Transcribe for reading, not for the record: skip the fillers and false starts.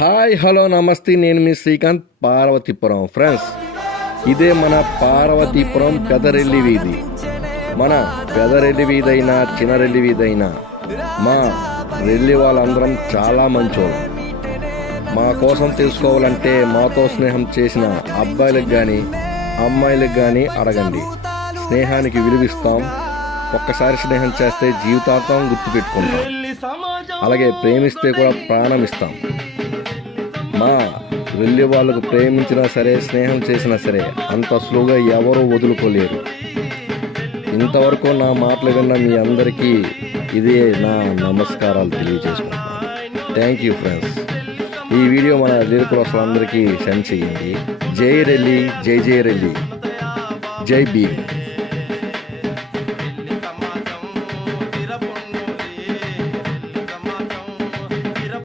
Hi hello నమస్తే, నేను మీ Srikanth, Parvathipuram. Friends, ఇదే మన పార్వతీపురం పెదరెల్లి వీధి. మన పెదరెల్లి వీధి అయినా చిన్నరెల్లి వీధి అయినా మా రెల్లి వాళ్ళందరం చాలా మంచోళ్ళు. మా కోసం తెలుసుకోవాలంటే మాతో స్నేహం చేసిన అబ్బాయిలకు కానీ అమ్మాయిలకు కానీ అడగండి. స్నేహానికి విలువిస్తాం. ఒక్కసారి స్నేహం చేస్తే జీవితాంతం గుర్తుపెట్టుకుంటాం. అలాగే ప్రేమిస్తే కూడా ప్రాణం ఇస్తాం. మా వెళ్ళి వాళ్ళకు ప్రేమించినా సరే, స్నేహం చేసినా సరే అంత సులువుగా ఎవరూ వదులుకోలేరు. ఇంతవరకు నా మాటలు విన్న మీ అందరికీ ఇదే నా నమస్కారాలు తెలియజేసుకుంటున్నాను. Thank you friends. ఈ వీడియో మన లీడర్లందరికీ సెండ్ చేయండి. జై రెల్లి, జై జై రెల్లి, జై భీమ్.